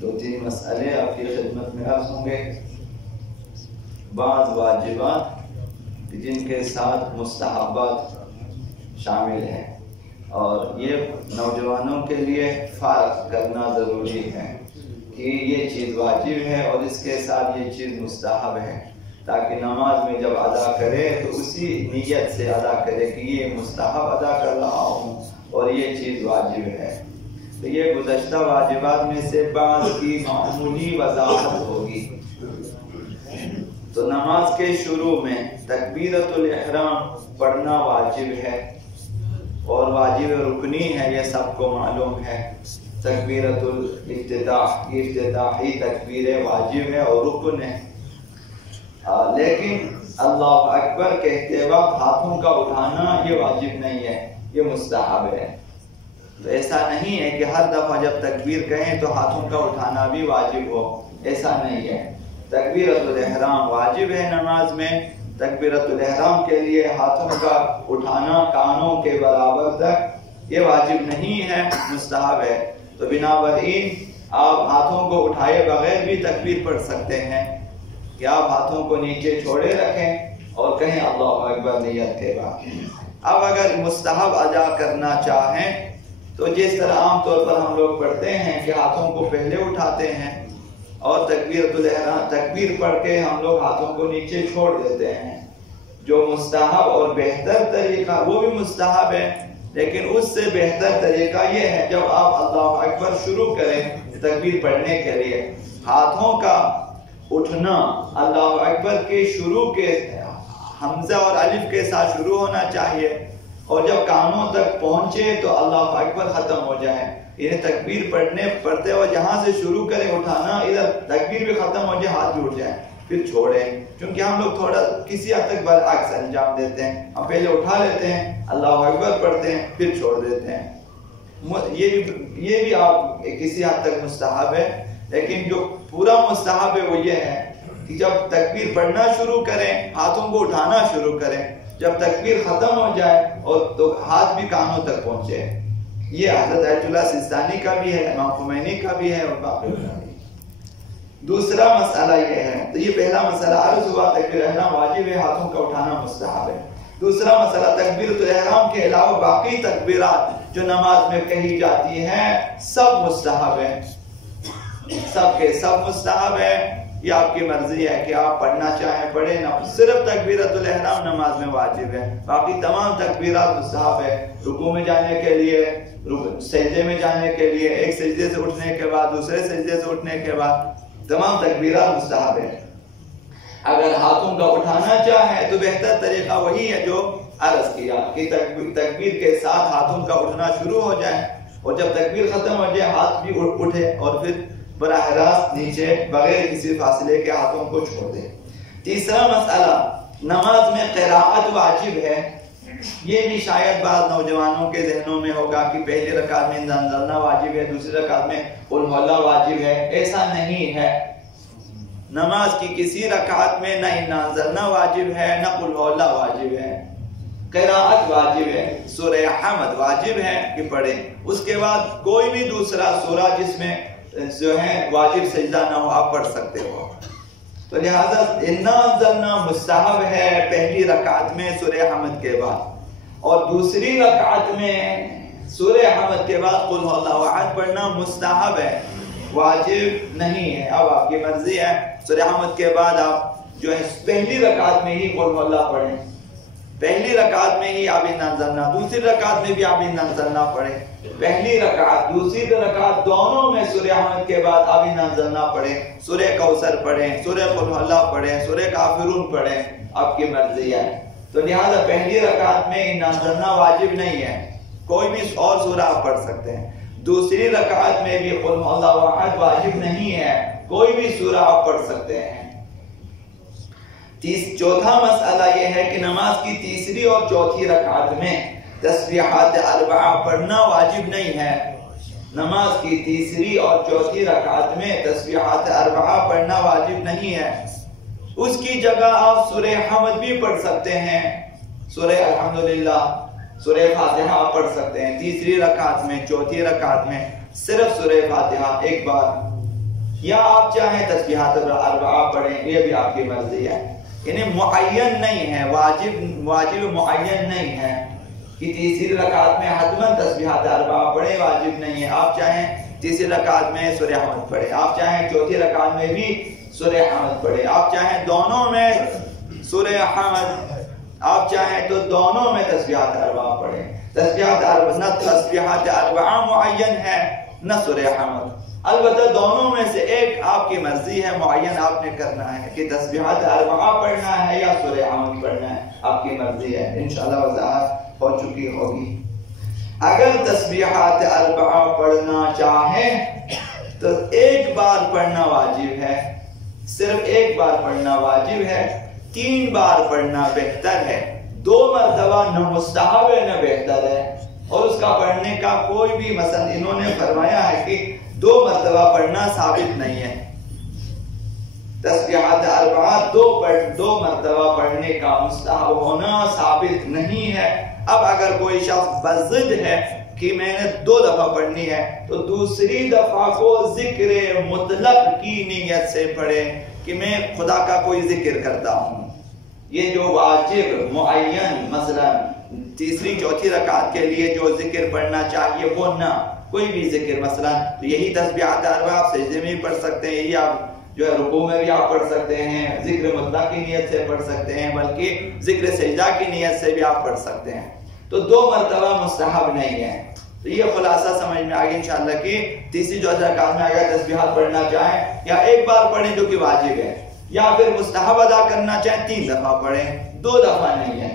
دو تین مسئلے آپ کی خدمت میں عرض ہوں گے۔ بعض واجبات جن کے ساتھ مستحبات شامل ہیں، اور یہ نوجوانوں کے لیے فرق کرنا ضروری ہے کہ یہ چیز واجب ہے اور اس کے ساتھ یہ چیز مستحب ہے، تاکہ نماز میں جب ادا کرے تو اسی نیت سے ادا کرے کہ یہ مستحب ادا کر رہا ہوں اور یہ چیز واجب ہے۔ تو یہ گزشتہ واجبات میں سے بعض کی معمولی وضاحت ہوگی۔ تو نماز کے شروع میں تکبیرۃ الاحرام پڑھنا واجب ہے اور واجب رکنی ہے، یہ سب کو معلوم ہے۔ تکبیرۃ الافتتاح، افتتاحی تکبیر واجب ہے اور رکن ہے، لیکن اللہ اکبر کہتے وقت ہاتھوں کا اٹھانا یہ واجب نہیں ہے، یہ مستحب ہے۔ تو ایسا نہیں ہے کہ ہر دفعہ جب تکبیر کہیں تو ہاتھوں کا اٹھانا بھی واجب ہو، ایسا نہیں ہے۔ تکبیرۃ الاحرام واجب ہے نماز میں۔ تکبیرۃ الاحرام کے لیے ہاتھوں کا اٹھانا کانوں کے برابر تک یہ واجب نہیں ہے، مستحب ہے۔ تو بنابراین آپ ہاتھوں کو اٹھائے بغیر بھی تکبیر پڑھ سکتے ہیں، یا آپ ہاتھوں کو نیچے چھوڑے رکھیں اور کہیں اللہ اکبر نیت کے بعد۔ اب اگر مستحب ادا کرنا چاہیں تو جس طرح عام طور پر ہم لوگ پڑھتے ہیں کہ ہاتھوں کو پہلے اٹھاتے ہیں اور تکبیرۃ الاحرام تکبیر پڑھ کے ہم لوگ ہاتھوں کو نیچے چھوڑ دیتے ہیں، جو مستحب اور بہتر طریقہ وہ بھی مستحب ہے، لیکن اس سے بہتر طریقہ یہ ہے جب آپ اللہ اکبر شروع کریں تکبیر پڑھنے کے لیے، ہاتھوں کا اٹھنا اللہ اکبر کے شروع کے حمزہ اور الف کے ساتھ شروع ہونا چاہیے، اور جب کانوں تک پہنچے تو اللہ اکبر ختم ہو جائے۔ یعنی تکبیر پڑھتے ہوئے جہاں سے شروع کریں اٹھانا، ادھر تکبیر بھی ختم ہو جائے، ہاتھ بھی اٹھ جائے، پھر چھوڑیں۔ کیونکہ ہم لوگ تھوڑا کسی حد تک برعکس انجام دیتے ہیں، ہم پہلے اٹھا لیتے ہیں، اللہ اکبر پڑھتے ہیں، پھر چھوڑ دیتے ہیں۔ یہ بھی آپ کسی حد تک مستحب ہے، لیکن جو پورا مستحب ہے وہ یہ ہے کہ جب تکبیر پڑھنا شروع کریں ہاتھوں کو اٹھانا شروع کریں، جب تکبیر ختم ہو جائے اور تو ہاتھ بھی کانوں تک پہنچے۔ یہ حضرت آیت اللہ سیستانی کا بھی ہے، امام خمینی کا بھی ہے اور باقی کا بھی۔ دوسرا مسئلہ یہ ہے، تو یہ پہلا مسئلہ عرض ہوا تکبیر احرام واجب ہے، ہاتھوں کا اٹھانا مستحب ہے۔ دوسرا مسئلہ تکبیرۃ الاحرام کے علاوہ باقی تکبیرات جو نماز میں کہی جاتی ہیں سب مستحب ہیں، سب کے سب مستحب ہے۔ یہ آپ کی مرضی ہے کہ آپ پڑھنا چاہیں پڑھیں، نہ صرف تکبیرۃ الاحرام نماز میں واجب ہے، باقی تمام تکبیرات مستحب ہے۔ رکوع میں جانے کے لیے، سجدے میں جانے کے لیے، ایک سجدے سے اٹھنے کے بعد دوسرے سجدے سے اٹھنے کے بعد تمام تکبیرات مستحب ہے۔ اگر ہاتھوں کا اٹھانا چاہیں تو بہتر طریقہ وہی ہے جو عرض کیا کہ تکبیر کے ساتھ ہاتھوں کا اٹھنا شروع ہو جائے، اور جب تکبیر ختم ہو جائے ہاتھ بھی اٹھے اور پھر براہ راست نیچے بغیر کسی فاصلے کے ہاتھوں کو چھوڑ دے۔ تیسرا مسئلہ، نماز میں قراءت واجب ہے۔ یہ بھی شاید بعض نوجوانوں کے ذہنوں میں ہوگا کہ پہلی رکعت میں انا انزلنا واجب ہے، دوسری رکعت میں قل هو اللہ واجب ہے۔ ایسا نہیں ہے، نماز کی کسی رکعت میں نہ انا انزلنا واجب ہے نہ قل هو اللہ واجب ہے، قراءت واجب ہے۔ سورہ حمد واجب ہے کہ پڑھیں، اس کے بعد کوئی بھی دوسرا سورہ جس میں جو ہے واجب سجدہ نہ ہو آپ پڑھ سکتے ہو۔ تو لہذا انا انزلنا مستحب ہے پہلی رکعت میں سورہ حمد کے بعد، اور دوسری رکعت میں سورہ حمد کے بعد قل هو اللہ احد پڑھنا مستحب ہے، واجب نہیں ہے۔ اب آپ کی مرضی ہے، سورہ حمد کے بعد آپ جو ہے پہلی رکعت میں ہی قل هو اللہ پڑھیں، پہلی رکعت میں ہی آپ انا انزلنا، دوسری رکعت میں بھی آپ انا انزلنا پڑھیں، پہلی رکعت دوسری رکعت دونوں میں سورہ حمد کے بعد آپ انا انزلنا پڑھیں، سورہ کوثر پڑھیں، سورہ قل هو اللہ پڑھیں، سورہ کافرون پڑھیں، آپ کی مرضی ہے۔ تو لہذا پہلی رکعت میں انا انزلنا واجب نہیں ہے، کوئی بھی اور سورہ آپ پڑھ سکتے ہیں۔ دوسری رکعت میں بھی قل هو اللہ احد واجب نہیں ہے، کوئی بھی سورہ آپ پڑھ سکتے ہیں۔ چوتھا مسئلہ یہ ہے کہ نماز کی تیسری اور چوتھی رکعت میں تسبیحات اربعہ پڑھنا واجب نہیں ہے۔ نماز کی تیسری اور چوتھی رکعت میں تسبیحات اربعہ پڑھنا واجب نہیں ہے، اس کی جگہ آپ سورہ حمد بھی پڑھ سکتے ہیں، سورہ الحمدللہ، سورہ فاتحہ آپ پڑھ سکتے ہیں تیسری رکعت میں، چوتھی رکعت میں صرف سورہ فاتحہ ایک بار یا آپ چاہیں تسبیحات اربعہ پڑھیں، یہ بھی آپ کی مرضی ہے. یعنی معین نہیں ہے، واجب معین نہیں ہے کہ تیسری رکعت میں حتماً تسبیحات اربعہ پڑھیں، واجب نہیں ہے. آپ چاہیں تیسری رکعت میں سورہ حمد پڑھیں، آپ چاہیں چوتھی رکعت میں بھی سورہ حمد پڑھیں، آپ چاہیں دونوں میں سورہ حمد، آپ چاہیں تو دونوں میں تسبیحات اربعہ پڑھیں. نہ تسبیحات اربعہ معین ہے نہ سورہ حمد. البتہ دونوں میں سے ایک آپ کی مرضی ہے، معین آپ نے کرنا ہے کہ تسبیحات اربعہ پڑھنا ہے یا سورہ حمد پڑھنا ہے، آپ کی مرضی ہے. انشاءاللہ وضاحت ہو چکی ہوگی. اگر تسبیحات اربعہ پڑھنا چاہیں تو ایک بار پڑھنا واجب ہے، صرف ایک بار پڑھنا واجب ہے. 3 بار پڑھنا بہتر ہے. 2 مرتبہ نہ مستحب ہے نہ بہتر ہے، اور اس کا پڑھنے کا کوئی بھی مثلا انہوں نے فرمایا ہے کہ 2 مرتبہ پڑھنا ثابت نہیں ہے. تسبیحات اربعہ 2 مرتبہ پڑھنے کا مستحب ہونا ثابت نہیں ہے. اب اگر کوئی شخص بضد ہے کہ میں نے 2 دفعہ پڑھنی ہے تو دوسری دفعہ کو ذکر مطلق کی نیت سے پڑھے کہ میں خدا کا کوئی ذکر کرتا ہوں. یہ جو واجب معین مثلا تیسری چوتھی رکعت کے لیے جو ذکر پڑھنا چاہیے وہ نہ، کوئی بھی ذکر مثلا تو یہی تسبیحات اربعہ آپ سجدے میں بھی پڑھ سکتے ہیں، یہی آپ جو ہے رکوع میں بھی آپ پڑھ سکتے ہیں، ذکر مطلق کی نیت سے پڑھ سکتے ہیں، بلکہ ذکر سجدہ کی نیت سے بھی آپ پڑھ سکتے ہیں. تو 2 مرتبہ مستحب نہیں ہے. تو یہ خلاصہ سمجھ میں آگے انشاءاللہ کہ تیسری چوتھی رکعت میں اگر تسبیحات پڑھنا چاہیں یا ایک بار پڑھیں جو کہ واجب ہے، یا پھر مستحب ادا کرنا چاہیں 3 دفعہ پڑھیں، 2 دفعہ نہیں ہے.